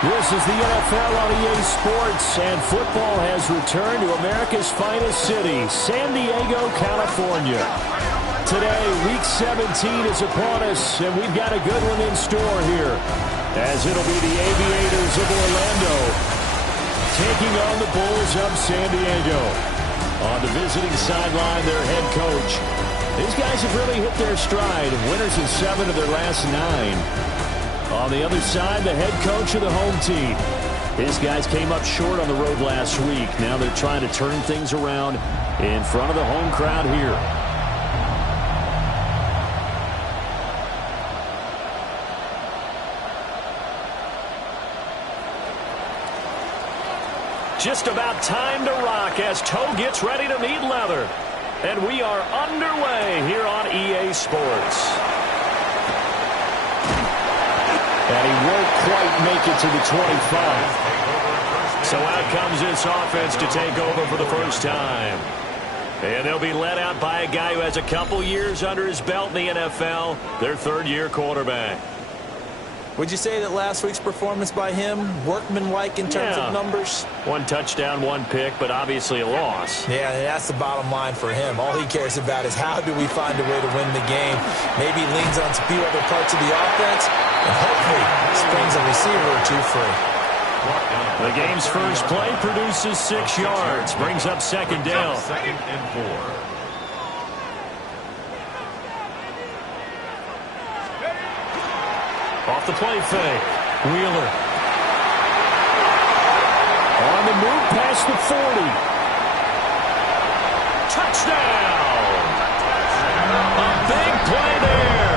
This is the NFL on EA Sports, and football has returned to America's finest city, San Diego, California. Today, Week 17 is upon us, and we've got a good one in store here, as it'll be the Aviators of Orlando taking on the Bulls of San Diego. On the visiting sideline, their head coach. These guys have really hit their stride, winners in 7 of their last 9. On the other side, the head coach of the home team. His guys came up short on the road last week. Now they're trying to turn things around in front of the home crowd here. Just about time to rock as Toe gets ready to meet leather. And we are underway here on EA Sports. And he won't quite make it to the 25. So out comes this offense to take over for the first time. And they'll be led out by a guy who has a couple years under his belt in the NFL, their third-year quarterback. Would you say that last week's performance by him, workmanlike in terms of numbers? 1 touchdown, 1 pick, but obviously a loss. Yeah, that's the bottom line for him. All he cares about is how do we find a way to win the game. Maybe leans on a few other parts of the offense, and hopefully springs a receiver or 2 free. The game's first play produces 6 yards, brings up second down. 2nd and 4. Off the play fake. Wheeler. On the move past the 40. Touchdown! A big play there.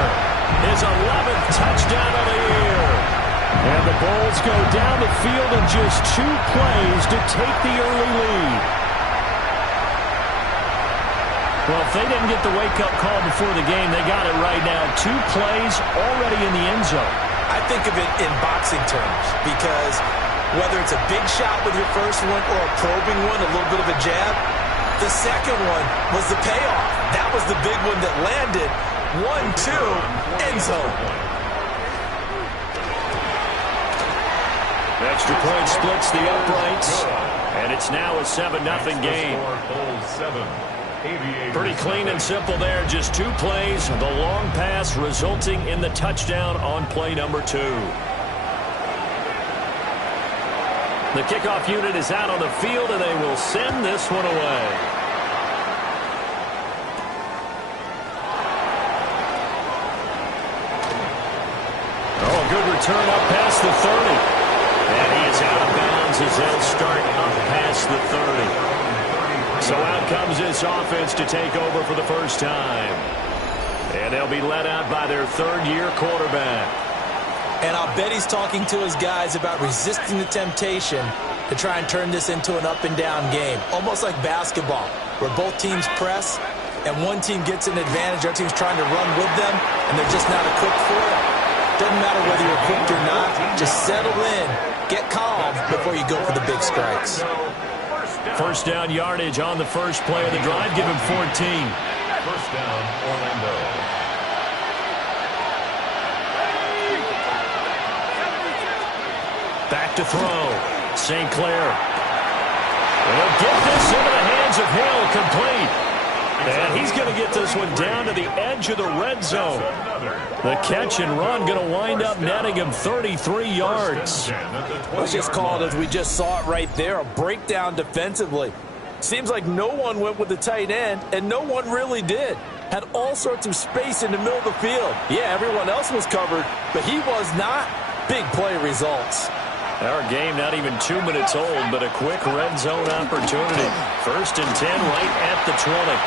His 11th touchdown of the year. And the Bulls go down the field in just 2 plays to take the early lead. Well, if they didn't get the wake-up call before the game, they got it right now. 2 plays already in the end zone. I think of it in boxing terms because whether it's a big shot with your first one or a probing one, a little bit of a jab, the second one was the payoff. That was the big one that landed. 1-2, end zone. Extra point splits the uprights, and it's now a 7-0 game. Pretty clean and simple there. Just 2 plays. The long pass resulting in the touchdown on play number 2. The kickoff unit is out on the field, and they will send this one away. Oh, good return up past the 30. And he is out of bounds as they'll start up past the 30. So out comes this offense to take over for the first time. And they'll be led out by their third-year quarterback. And I'll bet he's talking to his guys about resisting the temptation to try and turn this into an up-and-down game. Almost like basketball, where both teams press, and one team gets an advantage, the other team's trying to run with them, and they're just not equipped for it. Doesn't matter whether you're equipped or not. Just settle in, get calm before you go for the big strikes. First down yardage on the first play of the drive. Give him 14. First down, Orlando. Back to throw. St. Clair. Will get this into the hands of Hill. Complete. And he's going to get this one down to the edge of the red zone. The catch and run going to wind up netting him 33 yards. Let's just call it as we just saw it right there, a breakdown defensively. Seems like no one went with the tight end, and no one really did. Had all sorts of space in the middle of the field. Yeah, everyone else was covered, but he was not. Big play results. Our game not even 2 minutes old, but a quick red zone opportunity. 1st and 10 right at the 20.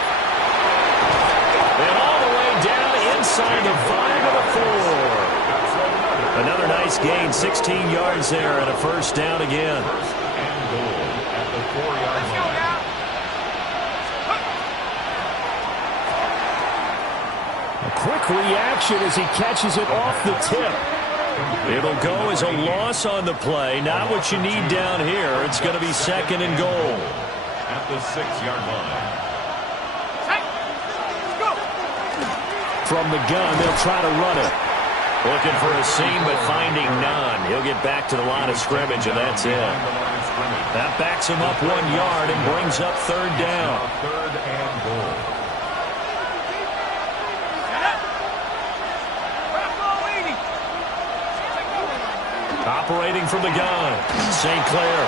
And all the way down inside the 5 of the 4. Another nice gain, 16 yards there, and a first down again. And goal at the 4-yard line. A quick reaction as he catches it off the tip. It'll go as a loss on the play. Not what you need down here. It's going to be 2nd and goal. At the 6-yard line. From the gun, they'll try to run it. Looking for a seam, but finding none. He'll get back to the line of scrimmage, and that's it. That backs him up 1 yard and brings up third down. Third and goal. Operating from the gun, St. Clair.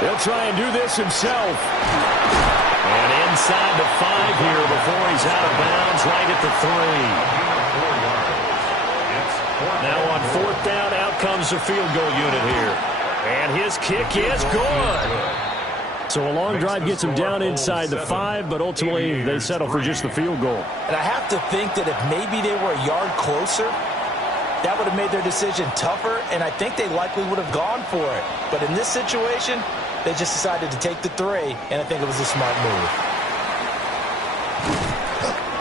He'll try and do this himself. And inside the 5 here before he's out of bounds, right at the 3. Now on fourth down, out comes the field goal unit here. And his kick is good. So a long drive gets him down inside the 5, but ultimately they settle for just the field goal. And I have to think that if maybe they were a yard closer, that would have made their decision tougher, and I think they likely would have gone for it. But in this situation, they just decided to take the 3, and I think it was a smart move.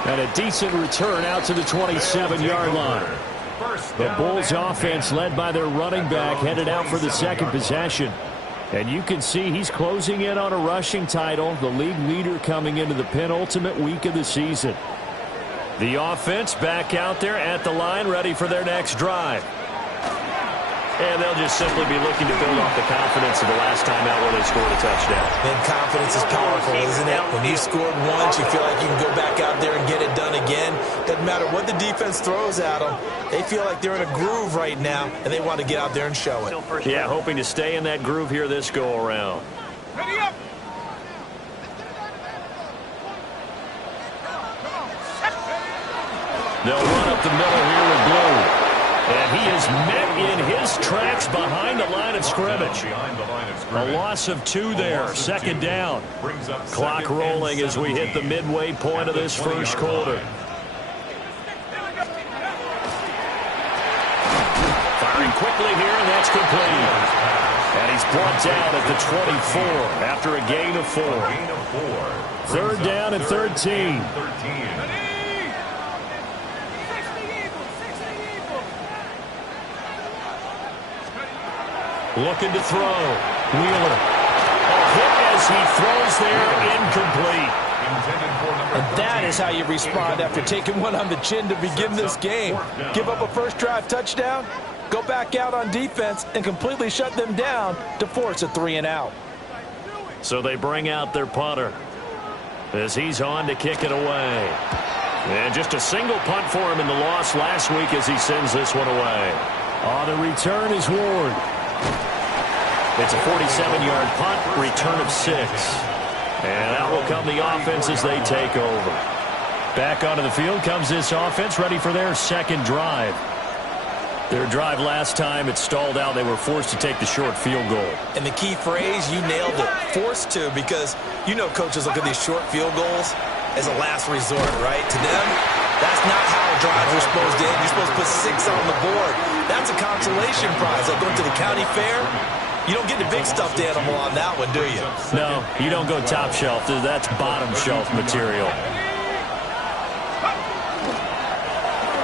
And a decent return out to the 27-yard line. The Bulls offense, led by their running back, headed out for the second possession. And you can see he's closing in on a rushing title, the league leader coming into the penultimate week of the season. The offense back out there at the line, ready for their next drive. And they'll just simply be looking to build off the confidence of the last time out where they scored a touchdown. And confidence is powerful, isn't it? When you scored once, you feel like you can go back out there and get it done again. Doesn't matter what the defense throws at them. They feel like they're in a groove right now, and they want to get out there and show it. Yeah, hoping to stay in that groove here this go-around. Ready up! They'll run up the middle here with Blue. And he is met in his tracks behind the line of scrimmage. A loss of 2 there, second down. Clock rolling as we hit the midway point of this first quarter. Firing quickly here, and that's complete. And he's brought down at the 24 after a gain of 4. Third down and 13. Looking to throw. Wheeler. A hit as he throws there, incomplete. And that is how you respond after taking one on the chin to begin this game. Give up a first drive touchdown, go back out on defense, and completely shut them down to force a 3 and out. So they bring out their punter as he's on to kick it away. And just a single punt for him in the loss last week as he sends this one away. On the return is Ward. It's a 47-yard punt, return of 6. And out will come the offense as they take over. Back onto the field comes this offense, ready for their second drive. Their drive last time, it stalled out. They were forced to take the short field goal. And the key phrase, you nailed it, forced to, because you know coaches look at these short field goals as a last resort, right? To them, that's not how drives are supposed to end. You're supposed to put 6 on the board. That's a consolation prize. Like going to the county fair, you don't get the big stuffed animal on that one, do you? No, you don't go top shelf. That's bottom shelf material.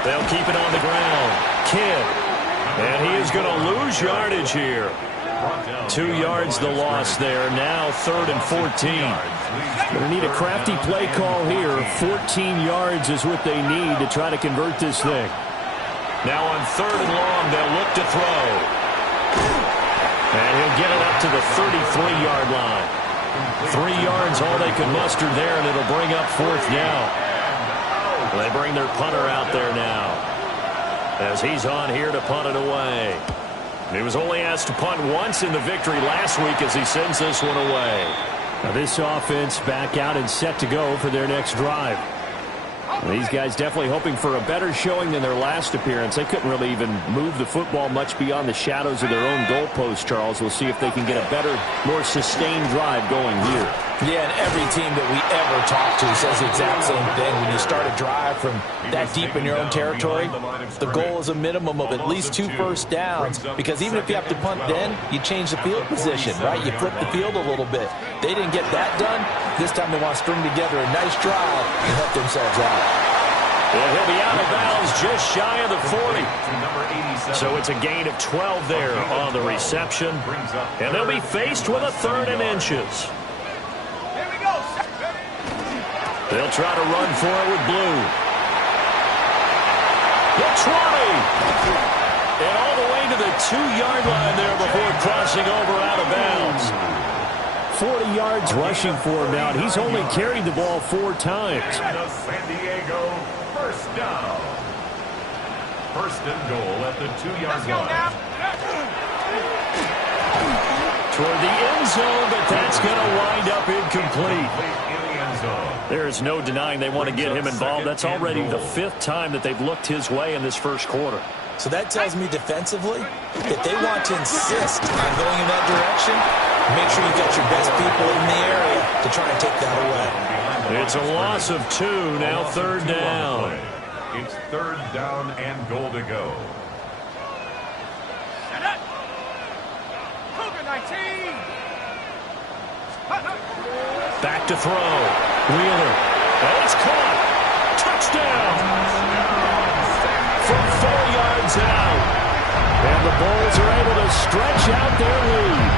They'll keep it on the ground. Kidd. And he is going to lose yardage here. 2 yards the loss there. Now 3rd and 14. Going to need a crafty play call here. 14 yards is what they need to try to convert this thing. Now on 3rd and long, they'll look to throw. And he'll get it up to the 33-yard line. 3 yards, all they can muster there, and it'll bring up 4th down. They bring their punter out there now as he's on here to punt it away. He was only asked to punt once in the victory last week as he sends this one away. Now this offense back out and set to go for their next drive. These guys definitely hoping for a better showing than their last appearance. They couldn't really even move the football much beyond the shadows of their own goalpost, Charles. We'll see if they can get a better, more sustained drive going here. Yeah, and every team that we ever talk to says the exact same thing. When you start a drive from that deep in your own territory, the goal is a minimum of at least 2 first downs, because even if you have to punt then, you change the field position, right? You flip the field a little bit. They didn't get that done. This time they want to string together a nice drive and help themselves out. Well, he'll be out of bounds just shy of the 40. So it's a gain of 12 there on the reception. And they'll be faced with a 3rd and inches. They'll try to run for it with Blue. The 20. And all the way to the 2-yard line there before crossing over out of bounds. 40 yards rushing for him now. He's only carried the ball 4 times. And the San Diego first down. First and goal at the 2-yard line. Toward the end zone, but that's going to wind up incomplete. In the end zone. There is no denying they want to get him involved. That's already the 5th time that they've looked his way in this first quarter. So that tells me defensively that they want to insist on going in that direction. Make sure you've got your best people in the area to try and take that away. It's a loss of 2, now 3rd down. It's 3rd down and goal to go. Back to throw. Wheeler. And it's caught. Touchdown. From 4 yards out. And the Bulls are able to stretch out their lead.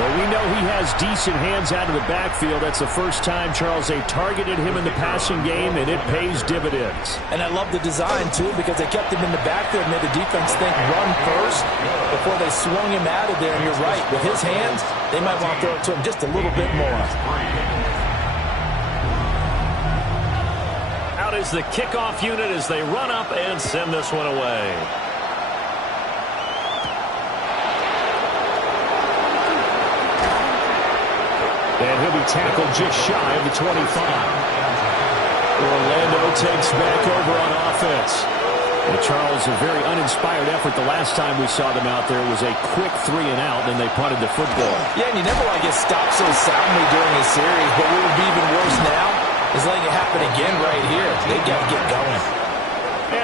Well, we know he has decent hands out of the backfield. That's the first time, Charles, they targeted him in the passing game, and it pays dividends. And I love the design, too, because they kept him in the backfield and made the defense think run first before they swung him out of there. And you're right, with his hands, they might want to throw it to him just a little bit more. Out is the kickoff unit as they run up and send this one away. And he'll be tackled just shy of the 25. Orlando takes back over on offense. And Charles, a very uninspired effort the last time we saw them out there was a quick 3 and out, and they punted the football. Yeah, and you never want to get stopped so soundly during a series, but what would be even worse now is letting it happen again right here. They've got to get going.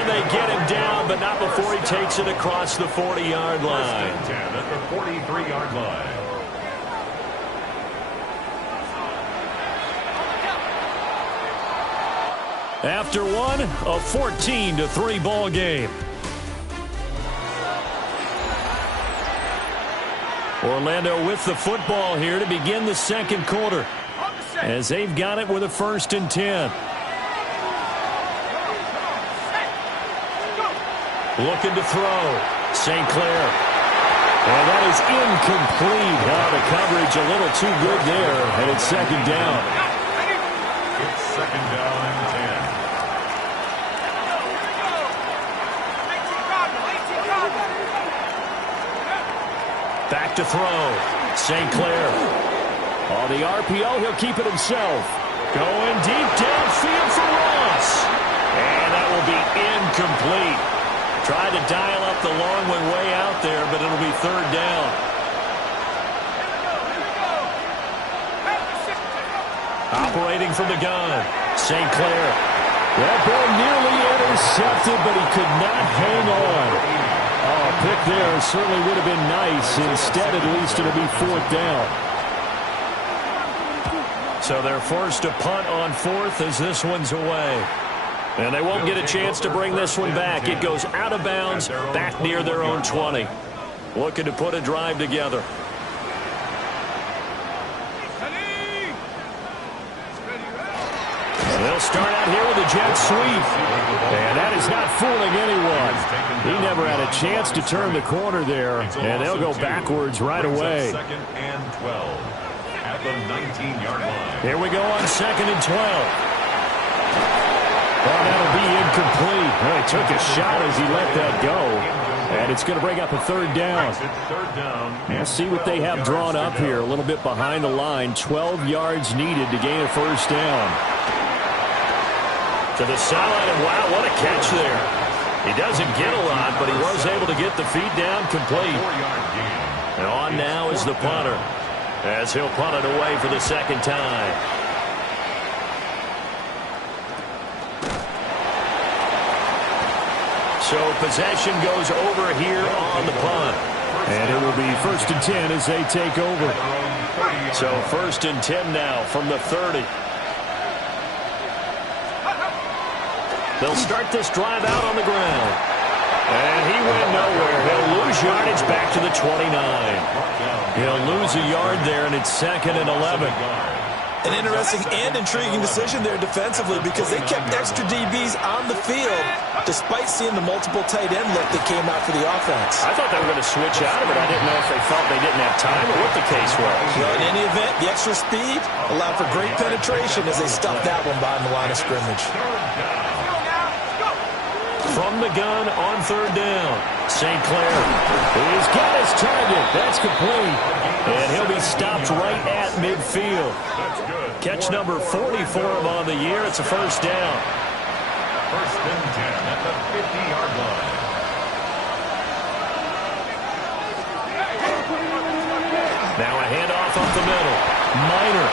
And they get him down, but not before he takes it across the 40-yard line. 10 at the 43-yard line. After one, a 14-3 ball game. Orlando with the football here to begin the second quarter, as they've got it with a 1st and 10. Looking to throw. St. Clair. And that is incomplete. Oh, the coverage a little too good there, and it's 2nd down. It's 2nd down and 10. Back to throw. St. Clair. On the RPO, he'll keep it himself. Going deep downfield for Ross. And that will be incomplete. Tried to dial up the long one way out there, but it'll be 3rd down. Operating from the gun. St. Clair. That ball nearly intercepted, but he could not hang on. Oh, a pick there certainly would have been nice. Instead, at least it'll be 4th down. So they're forced to punt on 4th as this one's away. And they won't get a chance to bring this one back. It goes out of bounds, back near their own 20. Looking to put a drive together. They'll start out here with a jet sweep. And that is not fooling anyone. He never had a chance to turn the corner there. And they'll go backwards right away. 2nd and 12 at the 19-yard line. Here we go on 2nd and 12. Well, that'll be incomplete. Well, he took a shot as he let that go. And it's going to bring up a 3rd down. Let's see what they have drawn up here. A little bit behind the line. 12 yards needed to gain a 1st down. To the sideline, and wow, what a catch there. He doesn't get a lot, but he was able to get the feet down complete. And on now is the punter, as he'll punt it away for the 2nd time. So possession goes over here on the punt. And it will be 1st and 10 as they take over. So 1st and 10 now from the 30. They'll start this drive out on the ground. And he went nowhere. He'll lose yardage back to the 29. He'll lose a yard there, and it's 2nd and 11. An interesting and intriguing decision there defensively because they kept extra DBs on the field despite seeing the multiple tight end look that came out for the offense. I thought they were going to switch out of it. I didn't know if they felt they didn't have time or what the case was. Well, in any event, the extra speed allowed for great penetration as they stuffed that one behind the line of scrimmage. From the gun on third down, St. Clair. He's got his target. That's complete. And he'll be stopped right at midfield. Catch number 40 for him on the year. It's a first down. First and 10 at the 50-yard line. Now a handoff up the middle. Minor.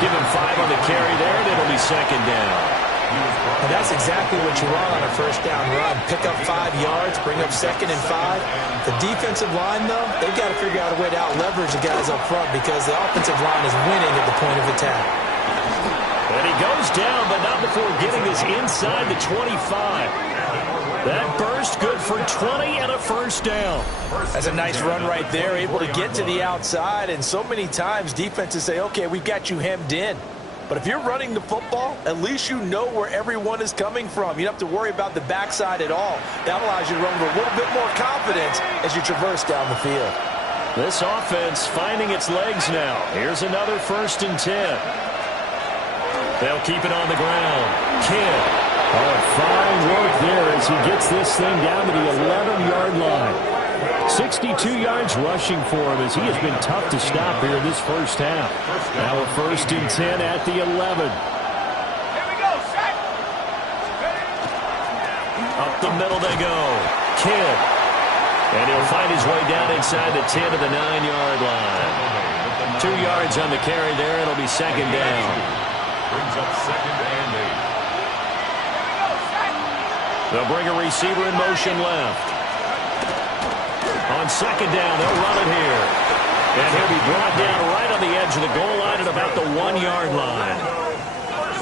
Give him 5 on the carry there, and it'll be second down. And that's exactly what you want on a first down run. Pick up 5 yards, bring up second and 5. The defensive line, though, they've got to figure out a way to out-leverage the guys up front because the offensive line is winning at the point of attack. And he goes down, but not before getting us inside the 25. That burst good for 20 and a first down. That's a nice run right there, able to get to the outside. And so many times defenses say, okay, we've got you hemmed in. But if you're running the football, at least you know where everyone is coming from. You don't have to worry about the backside at all. That allows you to run with a little bit more confidence as you traverse down the field. This offense finding its legs now. Here's another first and 10. They'll keep it on the ground. Kidd. Oh, fine work there as he gets this thing down to the 11-yard line. 62 yards rushing for him as he has been tough to stop here in this first half. Now a first and 10 at the 11. Up the middle they go. Kidd. And he'll find his way down inside the 10 to the 9-yard line. 2 yards on the carry there. It'll be second down. Brings up second and 8. They'll bring a receiver in motion left. On second down, they'll run it here. And he'll be brought down right on the edge of the goal line at about the 1-yard line.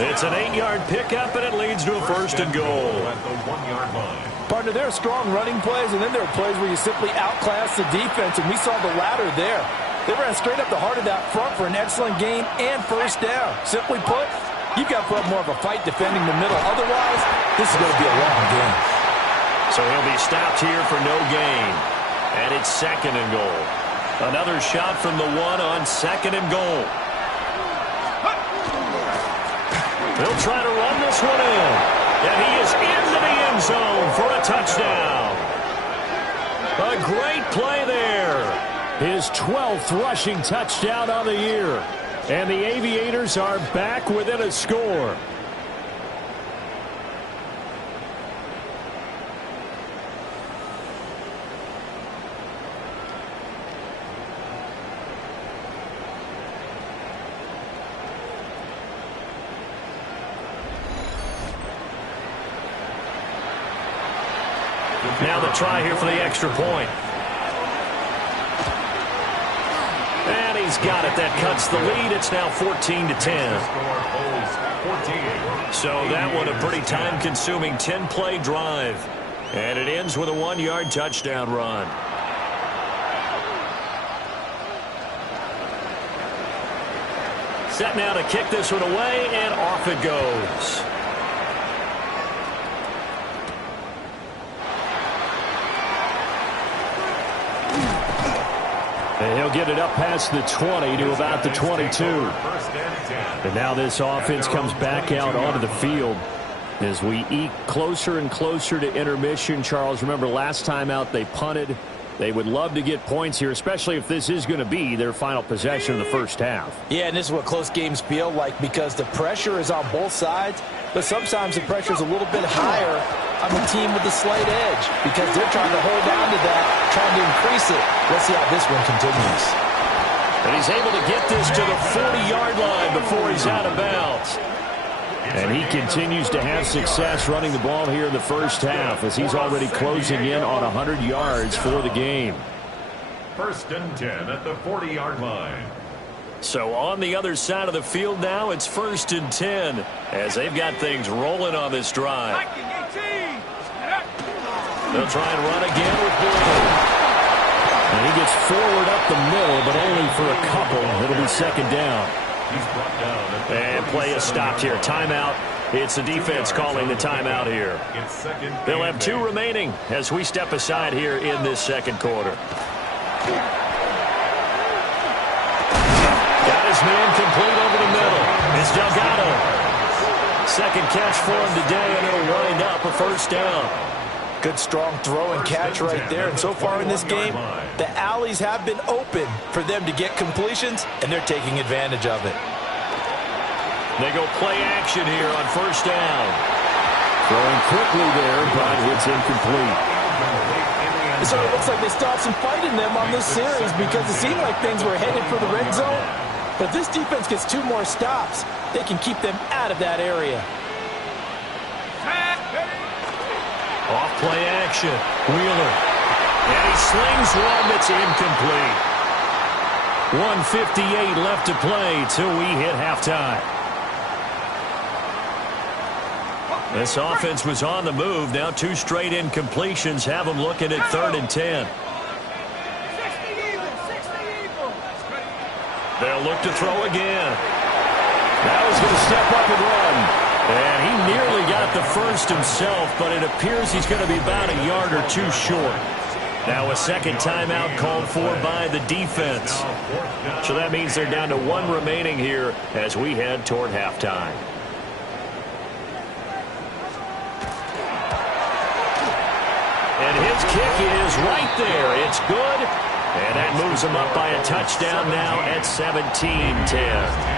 It's an 8-yard pickup, and it leads to a first and goal. At the 1-yard line. Partner, there are strong running plays, and then there are plays where you simply outclass the defense, and we saw the latter there. They ran straight up the heart of that front for an excellent gain and first down. Simply put, you've got to put up more of a fight defending the middle. Otherwise, this is going to be a long game. So he'll be stopped here for no gain. And it's second and goal. Another shot from the 1 on second and goal. They'll try to run this one in. And he is into the end zone for a touchdown. A great play there. His 12th rushing touchdown on the year. And the Aviators are back within a score. Now the try here for the extra point. And he's got it. That cuts the lead. It's now 14-10. So that one a pretty time-consuming 10-play drive. And it ends with a 1-yard touchdown run. Set now to kick this one away, and off it goes. And he'll get it up past the 20 to about the 22. And now this offense comes back out onto the field as we eke closer and closer to intermission. Charles, remember last time out they punted. They would love to get points here, especially if this is going to be their final possession of the first half. Yeah, and this is what close games feel like because the pressure is on both sides, but sometimes the pressure is a little bit higher on the team with the slight edge because they're trying to hold on to that, trying to increase it. Let's see how this one continues. And he's able to get this to the 40-yard line before he's out of bounds. And he continues to have success running the ball here in the first half as he's already closing in on 100 yards for the game. First and 10 at the 40-yard line. So on the other side of the field now, it's first and 10 as they've got things rolling on this drive. They'll try and run again with Boyd. And he gets forward up the middle, but only for a couple. It'll be second down. And play is stopped here. Timeout. It's the defense calling the timeout here. They'll have 2 remaining as we step aside here in this second quarter. Got his man complete over the middle. It's Delgado. Second catch for him today, and it'll wind up a first down. Good strong throw and catch right there. And so far in this game, the alleys have been open for them to get completions, and they're taking advantage of it. They go play action here on first down. Throwing quickly there, but it's incomplete. So it looks like they stopped some fight in them on this series because it seemed like things were headed for the red zone. But if this defense gets 2 more stops, they can keep them out of that area. Off play action. Wheeler. And he slings one that's incomplete. 1:58 left to play till we hit halftime. This offense was on the move. Now 2 straight incompletions have them looking at 3rd and 10. They'll look to throw again. Now he's going to step up and run. And he nearly got the first himself, but it appears he's going to be about a yard or 2 short. Now a second timeout called for by the defense. So that means they're down to 1 remaining here as we head toward halftime. And his kick is right there. It's good. And that moves him up by a touchdown now at 17-10.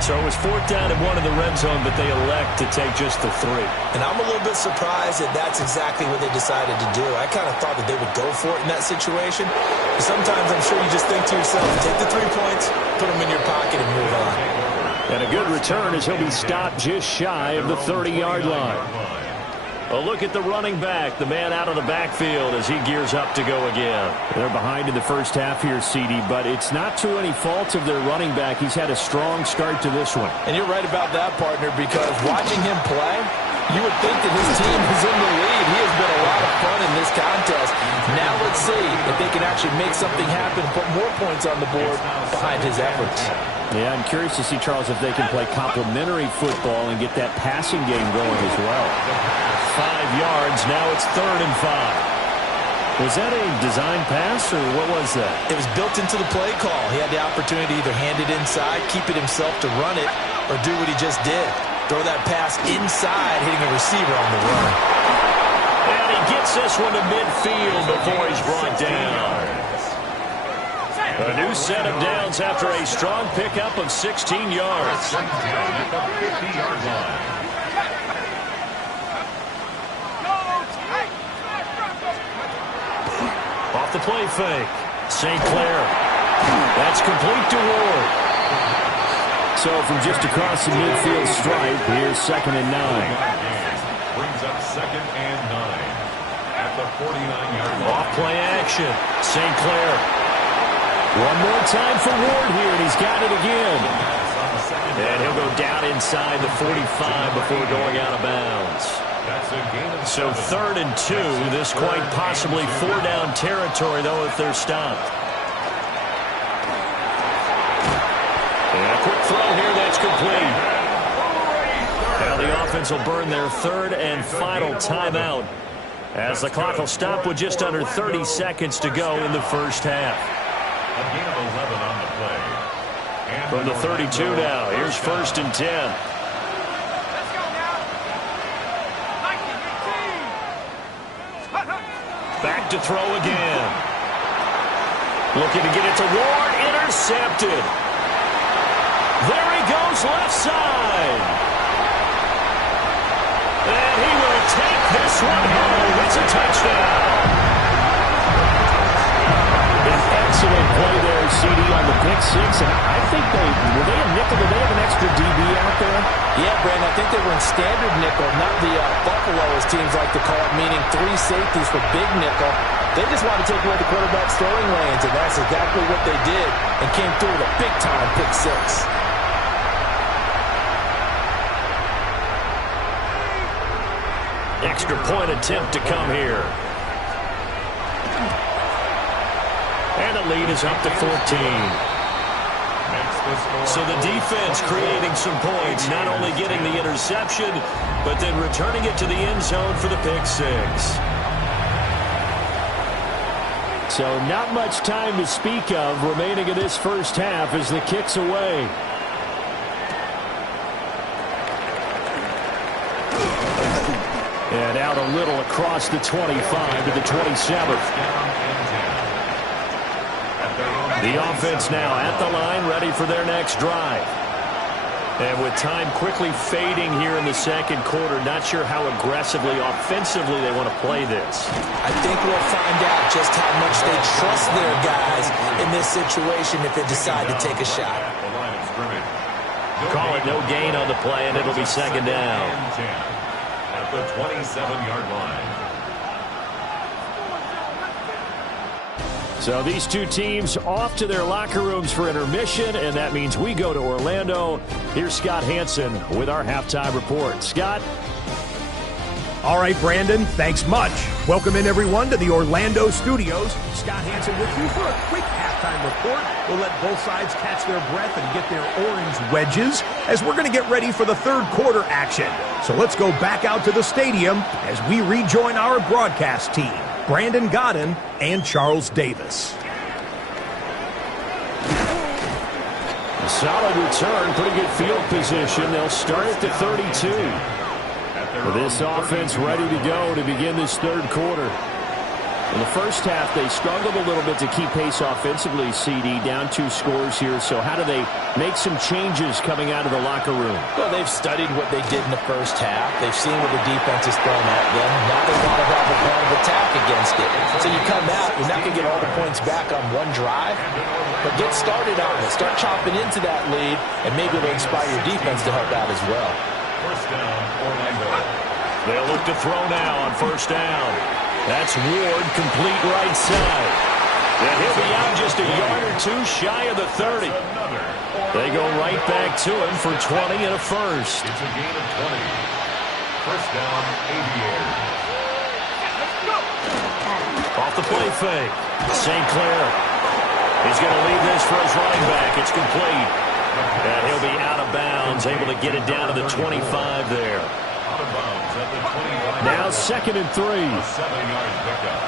So it was 4th down and 1 in the red zone, but they elect to take just the 3. And I'm a little bit surprised that that's exactly what they decided to do. I kind of thought that they would go for it in that situation. But sometimes I'm sure you just think to yourself, take the 3 points, put them in your pocket, and move on. And a good return as he'll be stopped just shy of the 30-yard line. A look at the running back, the man out of the backfield as he gears up to go again. They're behind in the first half here, CD, but it's not to any fault of their running back. He's had a strong start to this one. And you're right about that, partner, because watching him play, you would think that his team is in the lead. He has been a lot of fun in this contest. Now let's see if they can actually make something happen, put more points on the board behind his efforts. Yeah, I'm curious to see, Charles, if they can play complementary football and get that passing game going as well. 5 yards, now it's 3rd and 5. Was that a design pass, or what was that? It was built into the play call. He had the opportunity to either hand it inside, keep it himself to run it, or do what he just did. Throw that pass inside, hitting a receiver on the run. And he gets this one to midfield before he's brought down. A new set of downs after a strong pickup of 16 yards. Off the play fake. St. Clair. That's complete to Ward. So from just across the midfield stripe, here's 2nd and 9. Brings up 2nd and 9 at the 49-yard line. Off play action. St. Clair. One more time for Ward here, and he's got it again. And he'll go down inside the 45 before going out of bounds. So 3rd and 2. This quite possibly 4-down territory, though, if they're stopped. And a quick throw here, that's complete. Now the offense will burn their 3rd and final timeout as the clock will stop with just under 30 seconds to go in the first half. A gain of 11 on the play. And from the 32 now, here's 1st and 10. Let's go now. Back to throw again. Looking to get it to Ward. Intercepted. There he goes, left side. And he will take this one home. It's a touchdown. Excellent play there, CD, on the pick 6, and I think were they a nickel? Did they have an extra DB out there? Yeah, Brandon, I think they were in standard nickel, not the Buffalo, as teams like to call it, meaning 3 safeties for big nickel. They just want to take away the quarterback's throwing lanes, and that's exactly what they did, and came through with a big-time pick 6. Extra point attempt to come here. And the lead is up to 14. Next So the defense creating some points, not only getting the interception, but then returning it to the end zone for the pick six. So not much time to speak of remaining in this first half as the kick's away. And out a little across the 25 to the 27. The offense now at the line, ready for their next drive. And with time quickly fading here in the second quarter, not sure how aggressively, offensively they want to play this. I think we'll find out just how much they trust their guys in this situation if they decide to take a shot. Call it no gain on the play, and it'll be second down. At the 27-yard line. So these two teams off to their locker rooms for intermission, and that means we go to Orlando. Here's Scott Hansen with our halftime report. Scott? All right, Brandon, thanks much. Welcome in, everyone, to the Orlando studios. Scott Hansen with you for a quick halftime report. We'll let both sides catch their breath and get their orange wedges as we're going to get ready for the third quarter action. So let's go back out to the stadium as we rejoin our broadcast team, Brandon Godden and Charles Davis. Solid return, pretty good field position. They'll start at the 32. This offense ready to go to begin this third quarter. In the first half, they struggled a little bit to keep pace offensively, CD, down 2 scores here. So how do they make some changes coming out of the locker room? Well, they've studied what they did in the first half. They've seen what the defense has thrown at them. Now they want to have a plan of attack against it. So you come out, you're not going to get all the points back on one drive, but get started on it. Start chopping into that lead, and maybe it'll inspire your defense to help out as well. First down, Orlando. They'll look to throw now on first down. That's Ward, complete right side. And he'll be out just a yard or two shy of the 30. They go right back to him for 20 and a first. It's a gain of 20. First down, Aviators. Off the play fake. St. Clair. He's going to leave this for his running back. It's complete. And he'll be out of bounds, able to get it down to the 25 there. Out of bounds at the 25. Now second and 3. 7-yard pickup.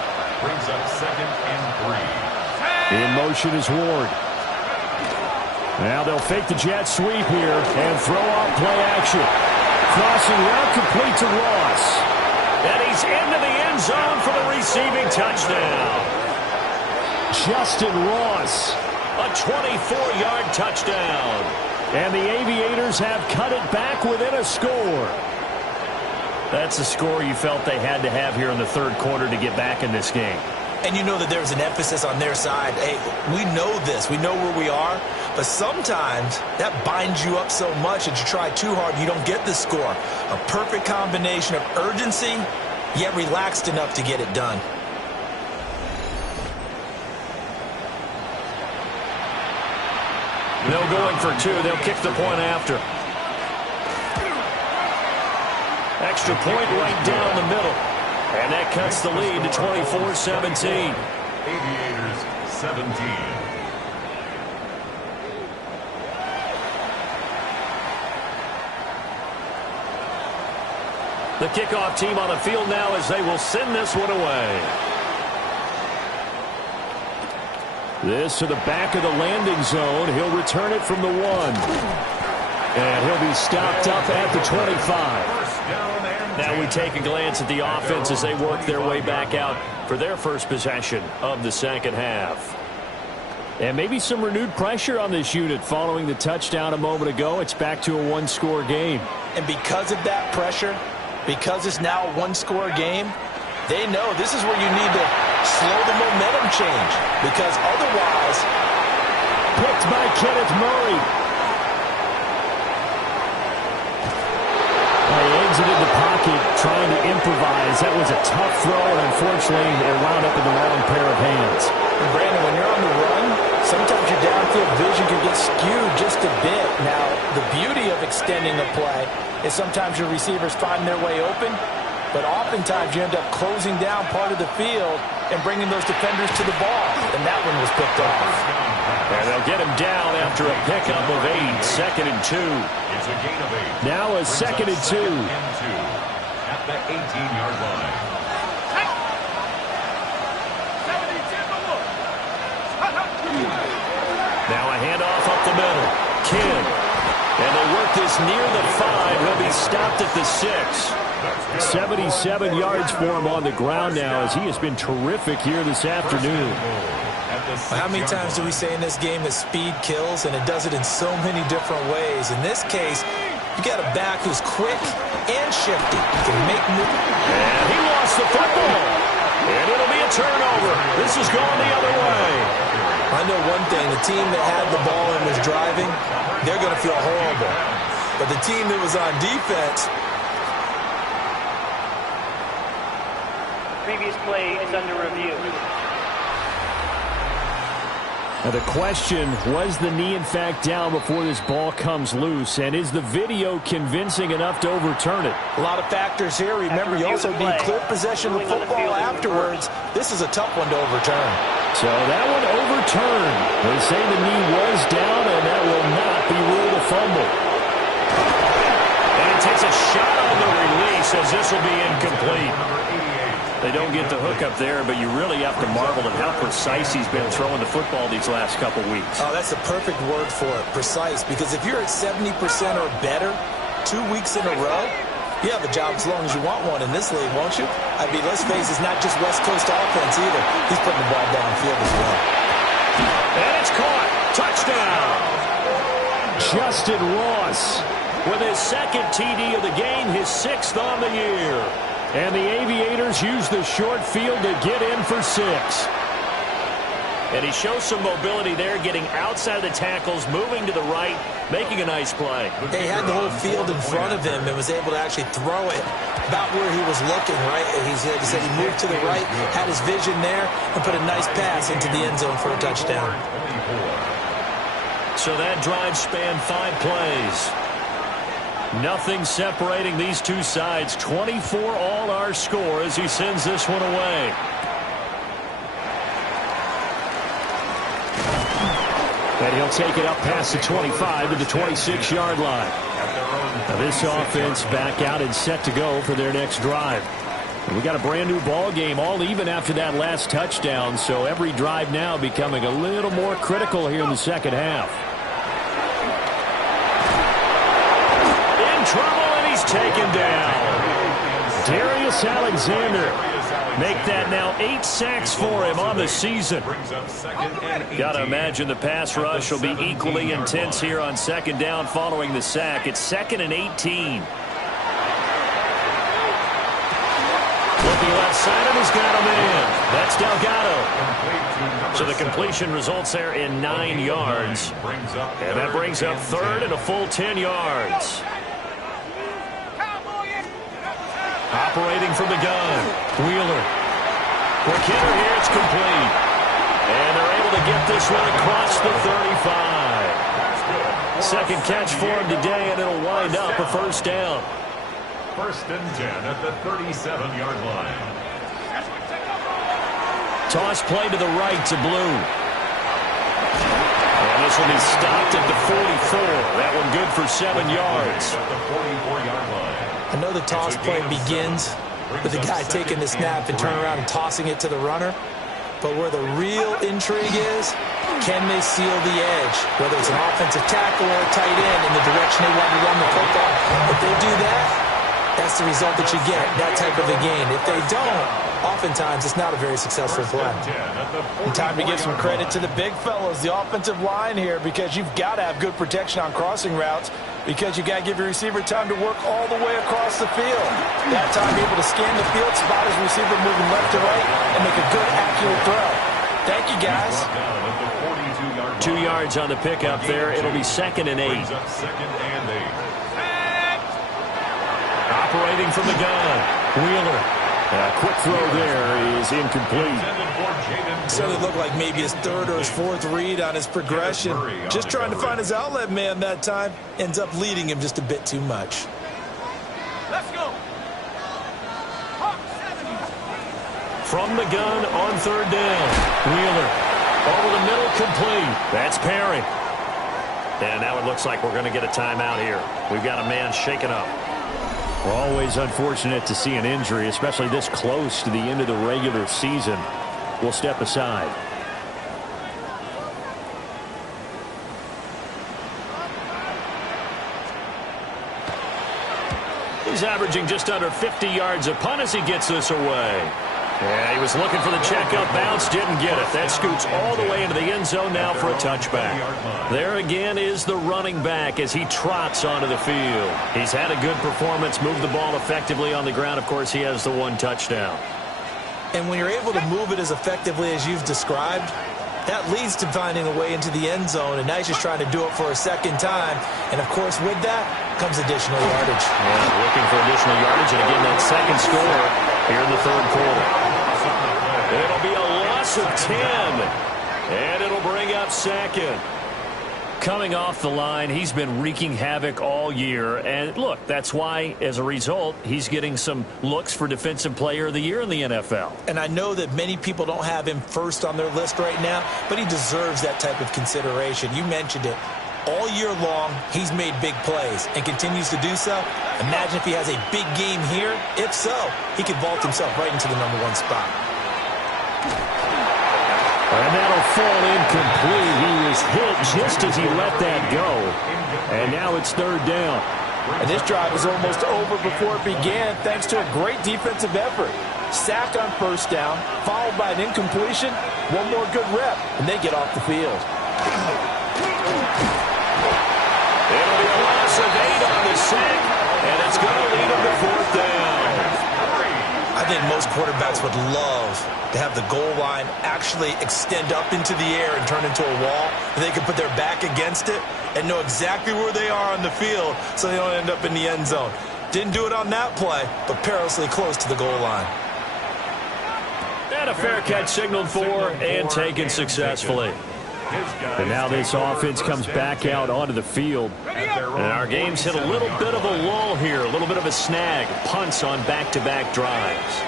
Brings up second and 3. In motion is Ward. Now they'll fake the jet sweep here and throw off play action. Crossing route complete to Ross. And he's into the end zone for the receiving touchdown. Justin Ross. A 24-yard touchdown. And the Aviators have cut it back within a score. That's a score you felt they had to have here in the third quarter to get back in this game. And you know that there's an emphasis on their side. Hey, we know this. We know where we are. But sometimes that binds you up so much that you try too hard and you don't get the score. A perfect combination of urgency, yet relaxed enough to get it done. They'll going for 2. They'll kick the point after. Extra point right down the middle. And that cuts the lead to 24-17. Aviators 17. The kickoff team on the field now as they will send this one away. This to the back of the landing zone. He'll return it from the 1. And he'll be stopped up at the 25. Now we take a glance at the offense as they work their way back out for their first possession of the second half. And maybe some renewed pressure on this unit following the touchdown a moment ago. It's back to a 1-score game. And because of that pressure, because it's now a 1-score game, they know this is where you need to slow the momentum change. Because otherwise, picked by Kenneth Murray. They exited the pocket trying to improvise. That was a tough throw, and unfortunately, it wound up in the wrong pair of hands. And Brandon, when you're on the run, sometimes your downfield vision can get skewed just a bit. Now, the beauty of extending a play is sometimes your receivers find their way open, but oftentimes you end up closing down part of the field and bringing those defenders to the ball, and that one was picked off. And they'll get him down after a pickup of 8, 2nd and 2. It's a gain of 8. Now a 2nd and 2. At the 18-yard line. Now a handoff up the middle. Kidd. And they work this near the 5. He'll be stopped at the 6. 77 yards for him on the ground now as he has been terrific here this afternoon. How many times do we say in this game that speed kills, and it does it in so many different ways? In this case, you got a back who's quick and shifty. He can make moves. And he lost the football. And it'll be a turnover. This is going the other way. I know one thing. The team that had the ball and was driving, they're going to feel horrible. But the team that was on defense... Previous play is under review. Now the question, was the knee in fact down before this ball comes loose? And is the video convincing enough to overturn it? A lot of factors here. Remember, you also need clear possession of the football afterwards. This is a tough one to overturn. So that one overturned. They say the knee was down, and that will not be ruled a fumble. And it takes a shot on the release as this will be incomplete. They don't get the hook up there, but you really have to marvel at how precise he's been throwing the football these last couple weeks. Oh, that's the perfect word for it, precise, because if you're at 70% or better 2 weeks in a row, you have a job as long as you want one in this league, won't you? I mean, let's face it, it's not just West Coast offense either. He's putting the ball downfield as well. And it's caught. Touchdown. Justin Ross With his 2nd TD of the game, his 6th on the year. And the Aviators use the short field to get in for 6. And he shows some mobility there, getting outside of the tackles, moving to the right, making a nice play. He had the whole field in front of him and was able to actually throw it about where he was looking, right? He said he moved to the right, had his vision there, and put a nice pass into the end zone for a touchdown. So that drive spanned 5 plays. Nothing separating these two sides. 24 all our score as he sends this one away. And he'll take it up past the 25 to the 26-yard line. Now this offense back out and set to go for their next drive. And we got a brand new ball game, all even after that last touchdown. So every drive now becoming a little more critical here in the second half. Trouble, and he's taken down. Darius Alexander. Make that now 8 sacks for him on the season. Got to imagine the pass rush will be equally intense here on 2nd down following the sack. It's 2nd and 18. Looking left side, and he's got him in. That's Delgado. So the completion results there in 9 yards. And that brings up 3rd and a full 10 yards. Operating from the gun, Wheeler. Quick hitter here, it's complete. And they're able to get this one across the 35. 2nd catch for him today, and it'll wind up a 1st down. 1st and 10 at the 37-yard line. Toss play to the right to Blue. And this will be stopped at the 44. That one good for 7 yards. At the 44-yard line. I know the toss play begins with the guy taking the snap and turning around and tossing it to the runner. But where the real intrigue is, can they seal the edge? Whether it's an offensive tackle or a tight end in the direction they want to run the football. If they do that, that's the result that you get, that type of a game. If they don't, oftentimes it's not a very successful play. And time to give some credit to the big fellows, the offensive line here, because you've got to have good protection on crossing routes, because you got to give your receiver time to work all the way across the field. That time, be able to scan the field, spot his receiver moving left to right, and make a good, accurate throw. Thank you, guys. 2 yards on the pickup there. It'll be 2nd and 8. Operating from the gun, Wheeler. Quick throw there is incomplete. So it looked like maybe his 3rd or his 4th read on his progression. Just trying to find his outlet man that time. Ends up leading him just a bit too much. Let's go. From the gun on 3rd down, Wheeler. Over the middle, complete. That's Perry. And now it looks like we're going to get a timeout here. We've got a man shaken up. Always unfortunate to see an injury, especially this close to the end of the regular season. We'll step aside. He's averaging just under 50 yards a punt as he gets this away. Yeah, he was looking for the checkup bounce, didn't get it. That scoots all the way into the end zone now for a touchback. There again is the running back as he trots onto the field. He's had a good performance, moved the ball effectively on the ground. Of course, he has the one touchdown. And when you're able to move it as effectively as you've described, that leads to finding a way into the end zone, and now he's just trying to do it for a second time. And, of course, with that comes additional yardage. Yeah, looking for additional yardage, and again, that second score here in the third quarter. It'll be a loss of 10, and it'll bring up second. Coming off the line, he's been wreaking havoc all year. And, look, that's why, as a result, he's getting some looks for Defensive Player of the Year in the NFL. And I know that many people don't have him first on their list right now, but he deserves that type of consideration. You mentioned it. All year long, he's made big plays and continues to do so. Imagine if he has a big game here. If so, he could vault himself right into the #1 spot. And that'll fall incomplete. He was hit just as he let that go. And now it's third down. And this drive was almost over before it began thanks to a great defensive effort. Sack on first down, followed by an incompletion. One more good rep, and they get off the field. It'll be a loss of 8 on the sack, and it's going to lead him to fourth down. I think most quarterbacks would love to have the goal line actually extend up into the air and turn into a wall. They can put their back against it and know exactly where they are on the field so they don't end up in the end zone. Didn't do it on that play, but perilously close to the goal line. And a fair catch signaled for and taken successfully. And now this offense comes back out onto the field. And our game's hit a little bit of a lull here, a little bit of a snag. Punts on back-to-back drives.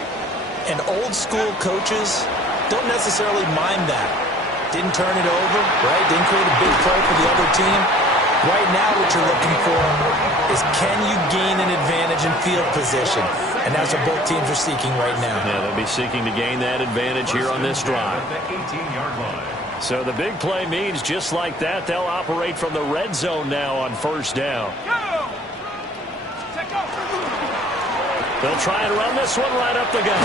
And old-school coaches don't necessarily mind that. Didn't turn it over, right? Didn't create a big play for the other team. Right now what you're looking for is can you gain an advantage in field position? And that's what both teams are seeking right now. Yeah, they'll be seeking to gain that advantage here on this drive. So the big play means just like that, they'll operate from the red zone now on first down. They'll try and run this one right up the gut.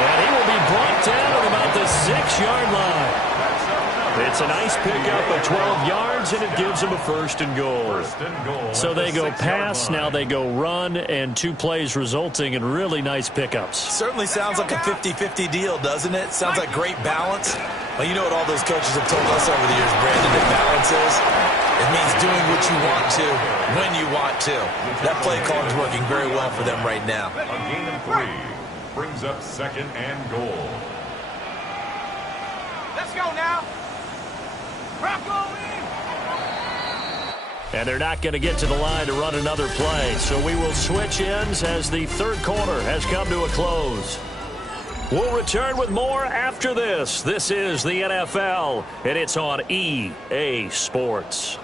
And he will be brought down at about the 6-yard line. It's a nice pickup of 12 yards, and it gives them a first and goal. So they go pass, now they go run, and 2 plays resulting in really nice pickups. Certainly sounds like a 50-50 deal, doesn't it? Sounds like great balance. Well, you know what all those coaches have told us over the years, Brandon, that balance is? It means doing what you want to, when you want to. That play call is working very well for them right now. A gain of 3 brings up second and goal. Let's go now. And they're not going to get to the line to run another play. So we will switch ends as the third quarter has come to a close. We'll return with more after this. This is the NFL, and it's on EA Sports.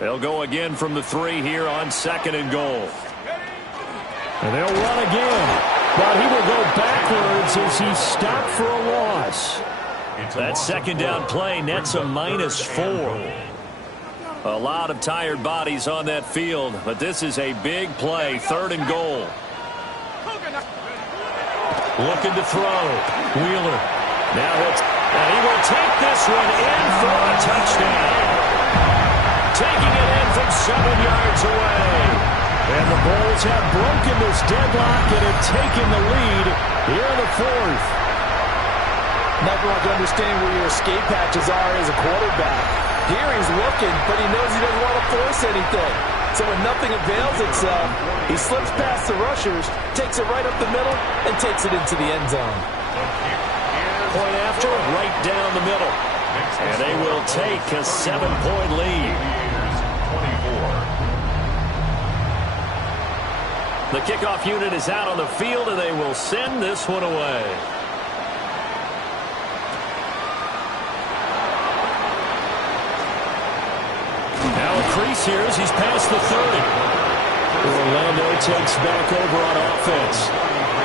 They'll go again from the 3 here on second and goal. And they'll run again. But he will go backwards as he's stopped for a loss. That second down play nets a -4. A lot of tired bodies on that field, but this is a big play, third and goal. Looking to throw. Wheeler. Now hits, and he will take this one in for a touchdown. Taking it in from 7 yards away. And the Bulls have broken this deadlock and have taken the lead here in the fourth. Never like to understand where your escape hatches are as a quarterback. Here he's looking, but he knows he doesn't want to force anything. So when nothing avails itself, he slips past the rushers, takes it right up the middle, and takes it into the end zone. Point after, right down the middle. And they will take a 7-point lead. 24. The kickoff unit is out on the field, and they will send this one away. increase here as he's past the 30. Orlando takes back over on offense.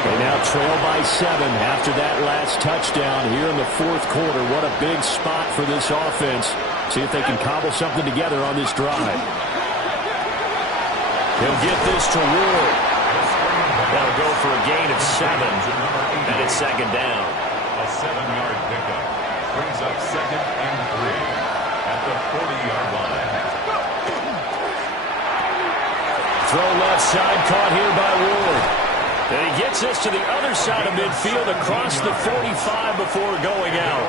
They now trail by 7 after that last touchdown here in the fourth quarter. What a big spot for this offense. See if they can cobble something together on this drive. He'll get this to Ward. That'll go for a gain of 7. And it's second down. A 7-yard pickup brings up 2nd and 3 at the 40-yard line. Throw left side, caught here by Ward. And he gets this to the other side of midfield across the 45 before going out.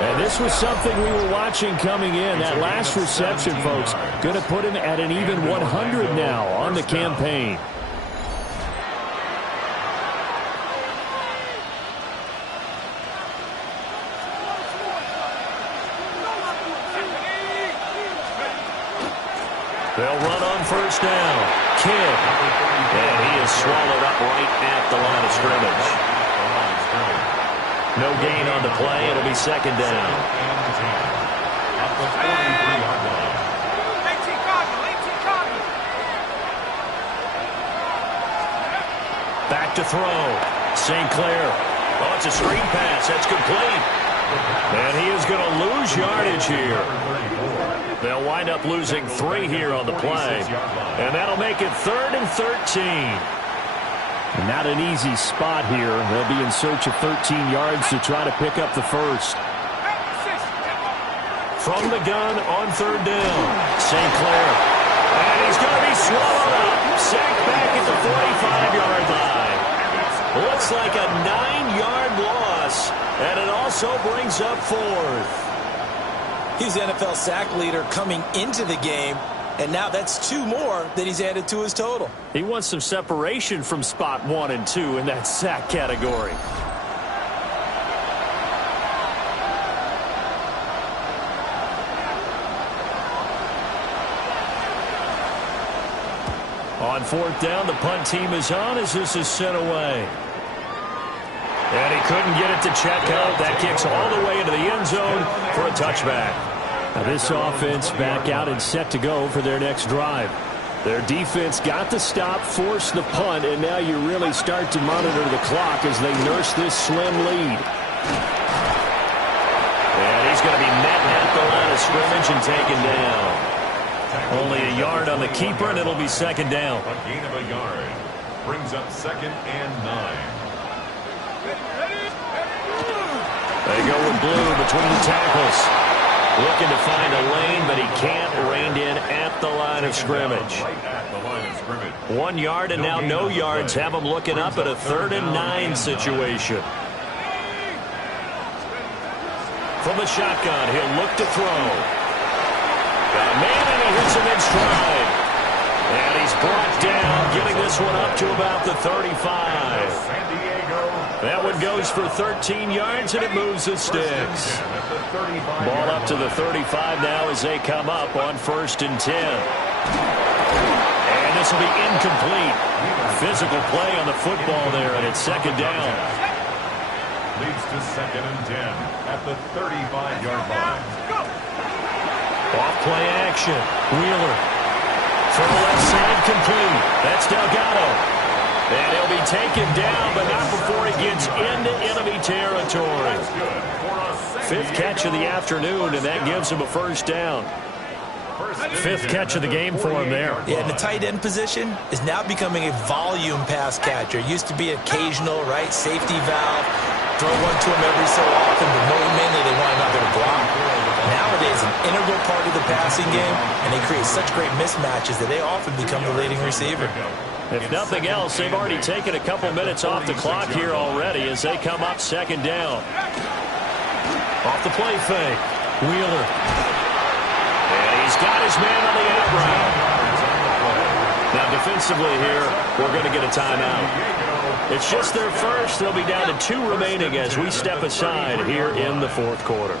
And this was something we were watching coming in. That last reception, folks, going to put him at an even 100 now on the campaign. They'll run on first down. Kidd. And he is swallowed up right at the line of scrimmage. No gain on the play. It'll be second down. Back to throw. St. Clair. Oh, it's a screen pass. That's complete. And he is going to lose yardage here. They'll wind up losing 3 here on the play. And that'll make it 3rd and 13. Not an easy spot here. They'll be in search of 13 yards to try to pick up the first. From the gun on 3rd down. St. Clair. And he's going to be swallowed up. Sacked back at the 45-yard line. Looks like a 9-yard loss. And it also brings up 4th. He's the NFL sack leader coming into the game, and now that's 2 more that he's added to his total. He wants some separation from spot 1 and 2 in that sack category. On 4th down, the punt team is on as this is sent away. And he couldn't get it to check out. That kicks all the way into the end zone for a touchback. Now this offense back out and set to go for their next drive. Their defense got the stop, forced the punt, and now you really start to monitor the clock as they nurse this slim lead. And he's going to be met at the line of scrimmage and taken down. Only a yard on the keeper, and it'll be second down. A gain of a yard brings up 2nd and 9. They go with blue between the tackles. Looking to find a lane, but he can't. Reined in at the line of scrimmage. 1 yard, and now no yards. Have him looking up at a 3rd and 9 situation. From the shotgun, he'll look to throw. Got a man, and he hits him in stride. And he's brought down, getting this one up to about the 35. That one goes for 13 yards, and it moves the sticks. Ball up to the 35 now as they come up on 1st and 10. And this will be incomplete. Physical play on the football there, and it's second down. Leads to 2nd and 10 at the 35-yard line. Off play action. Wheeler. From the left side, complete. That's Delgado. And he'll be taken down, but not before he gets into enemy territory. 5th catch of the afternoon, and that gives him a first down. 5th catch of the game for him there. Yeah, and the tight end position is now becoming a volume pass catcher. It used to be occasional, right? Safety valve. Throw one to him every so often, but mainly they want him out there to block. Nowadays, an integral part of the passing game, and they create such great mismatches that they often become the leading receiver. If nothing else, they've already taken a couple minutes off the clock here already as they come up second down. Off the play fake. Wheeler. And he's got his man on the out route. Now defensively here, we're going to get a timeout. It's just their first. They'll be down to 2 remaining as we step aside here in the fourth quarter.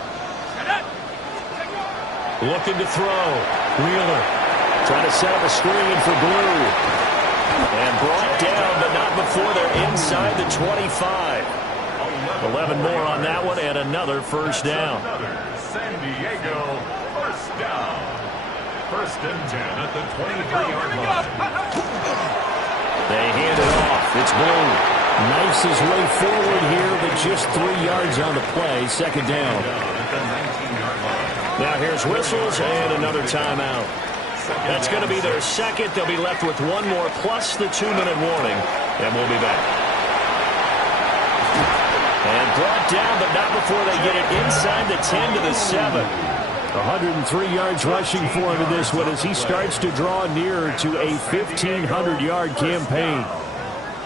Looking to throw. Wheeler. Trying to set up a screen for Blue. And brought down, but not before they're inside the 25. 11 more on that one, and another first down. San Diego first down. First and 10 at the 23-yard line. They hand it off. It's Blue. Knifes his way forward here, but just 3 yards on the play. Second down. At the 19-yard line. Now here's whistles and another timeout. That's going to be their second. They'll be left with one more plus the 2-minute warning, and we'll be back. And brought down, but not before they get it inside the 10 to the 7. 103 yards rushing for him in this one as he starts to draw nearer to a 1,500-yard campaign.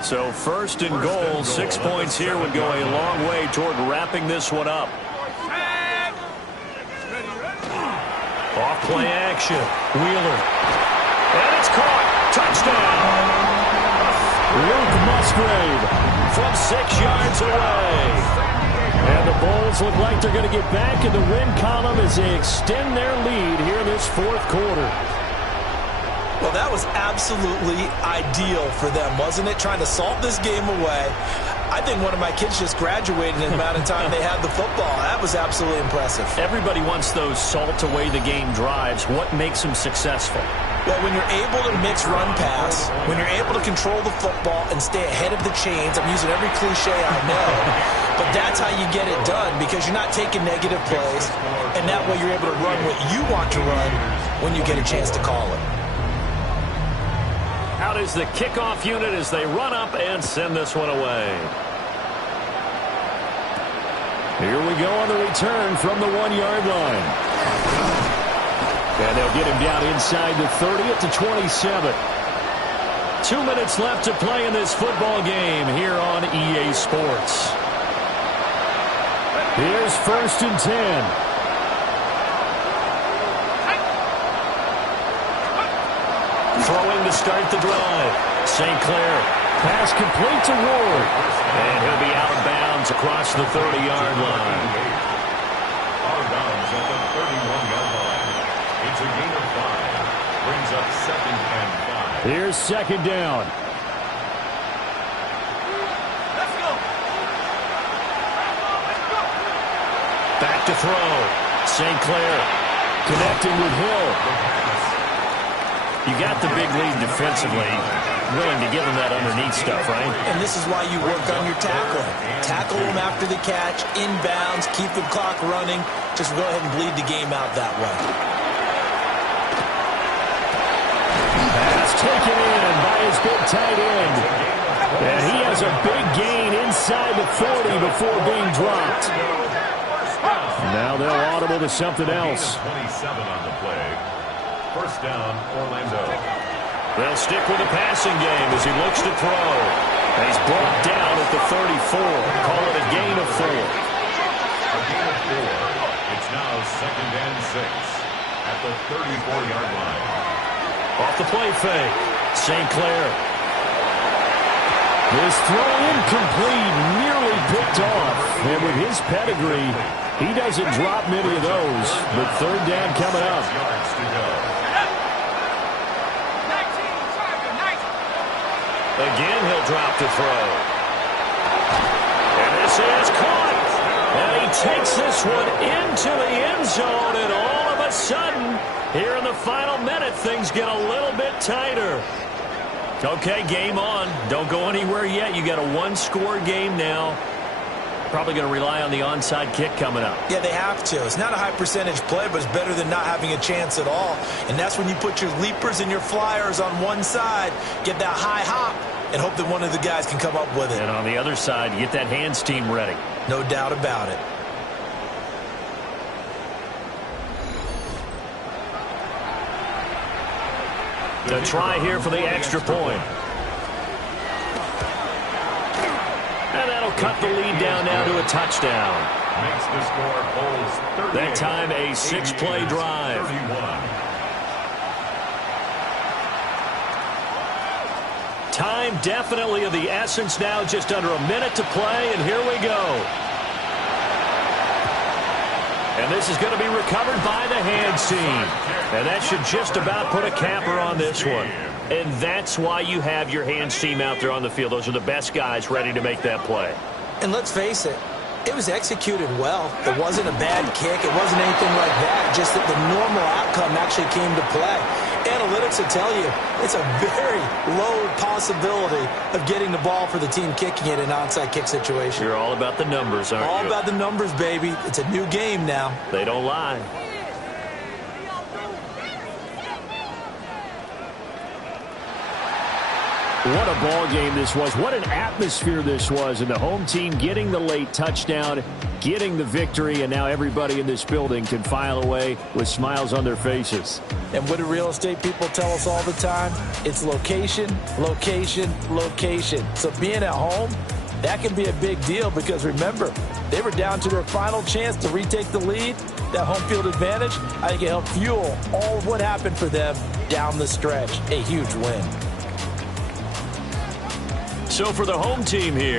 So first and goal, 6 points here would go a long way toward wrapping this one up. Off play action. Wheeler. And it's caught. Touchdown. Luke Musgrave from 6 yards away. And the Bulls look like they're going to get back in the win column as they extend their lead here in this fourth quarter. Well, that was absolutely ideal for them, wasn't it? Trying to salt this game away. I think one of my kids just graduated in the amount of time they had the football. That was absolutely impressive. Everybody wants those salt away the game drives. What makes them successful? Well, when you're able to mix run-pass, when you're able to control the football and stay ahead of the chains, I'm using every cliche I know, but that's how you get it done because you're not taking negative plays, and that way you're able to run what you want to run when you get a chance to call it. Out is the kickoff unit as they run up and send this one away. Here we go on the return from the 1-yard line. And they'll get him down inside the 30 at the 27. 2 minutes left to play in this football game here on EA Sports. Here's first and 10. Throwing to start the drive. St. Clair. Pass complete to Ward. And he'll be out of bounds across the 30-yard line. Out of bounds at the 31-yard line. It's a gain of 5. Brings up 2nd and 5. Here's second down. Let's go. Back to throw. St. Clair connecting with Hill. You got the big lead defensively, willing to give them that underneath stuff, right? And this is why you work on your tackling. Tackle them after the catch, inbounds, keep the clock running. Just go ahead and bleed the game out that way. Pass taken in by his big tight end. And he has a big gain inside the 40 before being dropped. Now they'll audible to something else. 27 on the play. First down, Orlando. They'll stick with the passing game as he looks to throw. And he's brought down at the 34. Call it a gain of 4. A gain of 4. It's now 2nd and 6 at the 34-yard line. Off the play fake. St. Clair. This throw incomplete, nearly picked off. And with his pedigree, he doesn't drop many of those. But third down coming up. 6 yards to go. Again, he'll drop to throw. And this is caught. And he takes this one into the end zone. And all of a sudden, here in the final minute, things get a little bit tighter. Okay, game on. Don't go anywhere yet. You got a one-score game now. Probably going to rely on the onside kick coming up. Yeah, they have to. It's not a high percentage play, but it's better than not having a chance at all. And that's when you put your leapers and your flyers on one side, get that high hop, and hope that one of the guys can come up with it. And on the other side, you get that hands team ready. No doubt about it. To try here for the extra point. And that'll cut the lead down now to a touchdown. Makes the score Bulls 38. That time a 6-play drive. 31. Time definitely of the essence now, just under a minute to play, and here we go. And this is going to be recovered by the hands team. And that should just about put a capper on this one. And that's why you have your hands team out there on the field. Those are the best guys ready to make that play. And let's face it, It was executed well. It wasn't a bad kick. It wasn't anything like that. Just that the normal outcome actually came to play. Analytics will tell you it's a very low possibility of getting the ball for the team kicking it in an onside kick situation. You're all about the numbers, aren't you? All about the numbers, baby. It's a new game now. They don't lie. What a ball game this was. What an atmosphere this was. And the home team getting the late touchdown, getting the victory, and now everybody in this building can file away with smiles on their faces. And what do real estate people tell us all the time? It's location, location, location. So being at home, that can be a big deal because, remember, they were down to their final chance to retake the lead. That home field advantage, I think it helped fuel all of what happened for them down the stretch. A huge win. So for the home team here,